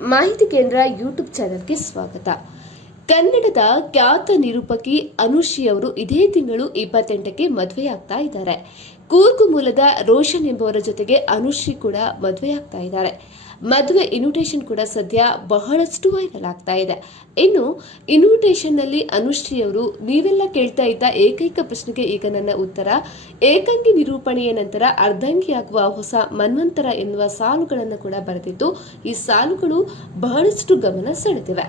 ಮಾಹಿತಿ ಕೇಂದ್ರ ಯೂಟ್ಯೂಬ್ ಚಾನೆಲ್ಗೆ ಸ್ವಾಗತ. ಕನ್ನಡದ ಖ್ಯಾತ ನಿರೂಪಕಿ ಅನುಶ್ರೀ ಅವರು ಇದೇ ತಿಂಗಳು ಇಪ್ಪತ್ತೆಂಟಕ್ಕೆ ಮದುವೆಯಾಗ್ತಾ ಇದ್ದಾರೆ. ಕೂರ್ಗು ಮೂಲದ ರೋಷನ್ ಎಂಬುವರ ಜೊತೆಗೆ ಅನುಶ್ರೀ ಕೂಡ ಮದುವೆಯಾಗ್ತಾ ಇದ್ದಾರೆ. ಮದುವೆ ಇನ್ವಿಟೇಷನ್ ಕೂಡ ಸದ್ಯ ಬಹಳಷ್ಟು ವೈರಲ್ ಆಗ್ತಾ ಇದೆ. ಇನ್ನು ಇನ್ವಿಟೇಷನ್ನಲ್ಲಿ ಅನುಶ್ರೀ ಅವರು, ನೀವೆಲ್ಲ ಕೇಳ್ತಾ ಇದ್ದ ಏಕೈಕ ಪ್ರಶ್ನೆಗೆ ಈಗ ನನ್ನ ಉತ್ತರ, ಏಕಾಂಗಿ ನಿರೂಪಣೆಯ ನಂತರ ಅರ್ಧಂಗಿಯಾಗುವ ಹೊಸ ಮನ್ವಂತರ ಎನ್ನುವ ಸಾಲುಗಳನ್ನು ಕೂಡ ಬರೆದಿದ್ದು, ಈ ಸಾಲುಗಳು ಬಹಳಷ್ಟು ಗಮನ ಸೆಳೆದಿವೆ.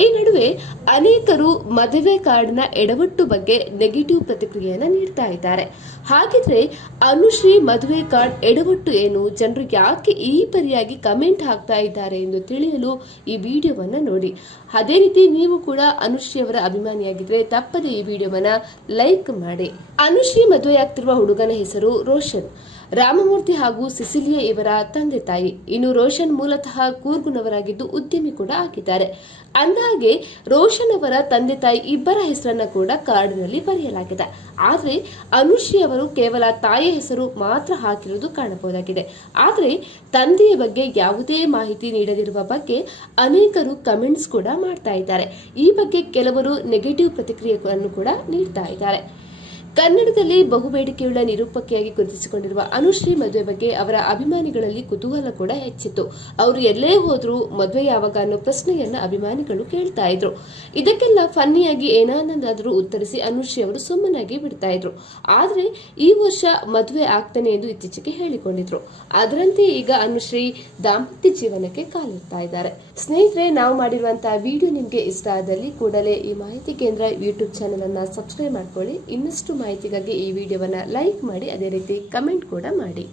ಈ ನಡುವೆ ಅನೇಕರು ಮದುವೆ ಕಾರ್ಡ್ನ ಎಡವಟ್ಟು ಬಗ್ಗೆ ನೆಗೆಟಿವ್ ಪ್ರತಿಕ್ರಿಯೆಯನ್ನು ನೀಡ್ತಾ ಇದ್ದಾರೆ. ಹಾಗಿದ್ರೆ ಅನುಶ್ರೀ ಮದುವೆ ಕಾರ್ಡ್ ಎಡವಟ್ಟು ಏನು? ಜನರು ಯಾಕೆ ಈ ಪರಿಯಾಗಿ ಕಮೆಂಟ್ ಹಾಕ್ತಾ ಇದ್ದಾರೆ ಎಂದು ತಿಳಿಯಲು ಈ ವಿಡಿಯೋವನ್ನು ನೋಡಿ. ಅದೇ ರೀತಿ ನೀವು ಕೂಡ ಅನುಶ್ರೀ ಅವರ ಅಭಿಮಾನಿಯಾಗಿದ್ರೆ ತಪ್ಪದೆ ಈ ವಿಡಿಯೋವನ್ನ ಲೈಕ್ ಮಾಡಿ. ಅನುಶ್ರೀ ಮದುವೆಯಾಗ್ತಿರುವ ಹುಡುಗನ ಹೆಸರು ರೋಷನ್. ರಾಮಮೂರ್ತಿ ಹಾಗೂ ಸಿಸಿಲಿಯಾ ಇವರ ತಂದೆ ತಾಯಿ. ಇನ್ನು ರೋಷನ್ ಮೂಲತಃ ಕೂರ್ಗುನವರಾಗಿದ್ದು ಉದ್ಯಮಿ ಕೂಡ ಆಗಿದ್ದಾರೆ. ಅಂದಹಾಗೆ, ರೋಷನ್ ಅವರ ತಂದೆ ತಾಯಿ ಇಬ್ಬರ ಹೆಸರನ್ನ ಕೂಡ ಕಾರ್ಡ್ನಲ್ಲಿ ಬರೆಯಲಾಗಿದೆ. ಆದರೆ, ಅನುಶ್ರೀ ಅವರು ಕೇವಲ ತಾಯಿಯ ಹೆಸರು ಮಾತ್ರ ಹಾಕಿರುವುದು ಕಾಣಬಹುದಾಗಿದೆ. ಆದರೆ, ತಂದೆಯ ಬಗ್ಗೆ ಯಾವುದೇ ಮಾಹಿತಿ ನೀಡದಿರುವ ಬಗ್ಗೆ ಅನೇಕರು ಕಮೆಂಟ್ಸ್ ಕೂಡ ಮಾಡ್ತಾ ಇದ್ದಾರೆ. ಈ ಬಗ್ಗೆ ಕೆಲವರು ನೆಗೆಟಿವ್ ಪ್ರತಿಕ್ರಿಯೆಗಳನ್ನು ಕೂಡ ನೀಡ್ತಾ ಇದ್ದಾರೆ. ಕನ್ನಡದಲ್ಲಿ ಬಹುಬೇಡಿಕೆಯುಳ್ಳ ನಿರೂಪಕಿಯಾಗಿ ಗುರುತಿಸಿಕೊಂಡಿರುವ ಅನುಶ್ರೀ ಮದುವೆ ಬಗ್ಗೆ ಅವರ ಅಭಿಮಾನಿಗಳಲ್ಲಿ ಕುತೂಹಲ ಕೂಡ ಹೆಚ್ಚಿತ್ತು. ಅವರು ಎಲ್ಲೇ ಹೋದರೂ ಮದುವೆ ಯಾವಾಗ ಅನ್ನೋ ಪ್ರಶ್ನೆಯನ್ನ ಅಭಿಮಾನಿಗಳು ಕೇಳ್ತಾ ಇದ್ರು. ಇದಕ್ಕೆಲ್ಲ ಫನ್ನಿಯಾಗಿ ಏನಾನಂದಾದರೂ ಉತ್ತರಿಸಿ ಅನುಶ್ರೀ ಅವರು ಸುಮ್ಮನಾಗಿ ಬಿಡ್ತಾ ಇದ್ರು. ಆದ್ರೆ ಈ ವರ್ಷ ಮದುವೆ ಆಗ್ತಾನೆ ಎಂದು ಇತ್ತೀಚೆಗೆ ಹೇಳಿಕೊಂಡಿದ್ರು. ಅದರಂತೆ ಈಗ ಅನುಶ್ರೀ ದಾಂಪತ್ಯ ಜೀವನಕ್ಕೆ ಕಾಲಿಡ್ತಾ ಇದ್ದಾರೆ. ಸ್ನೇಹಿತರೆ, ನಾವು ಮಾಡಿರುವಂತಹ ವಿಡಿಯೋ ನಿಮಗೆ ಇಷ್ಟ ಆದಲ್ಲಿ ಕೂಡಲೇ ಈ ಮಾಹಿತಿ ಕೇಂದ್ರ ಯೂಟ್ಯೂಬ್ ಚಾನೆಲ್ ಅನ್ನ ಸಬ್ಸ್ಕ್ರೈಬ್ ಮಾಡ್ಕೊಳ್ಳಿ. ಇನ್ನಷ್ಟು ಮಾಹಿತಿಗಾಗಿ ಈ ವಿಡಿಯೋವನ್ನು ಲೈಕ್ ಮಾಡಿ ಅದೇ ರೀತಿ ಕಮೆಂಟ್ ಕೂಡ ಮಾಡಿ.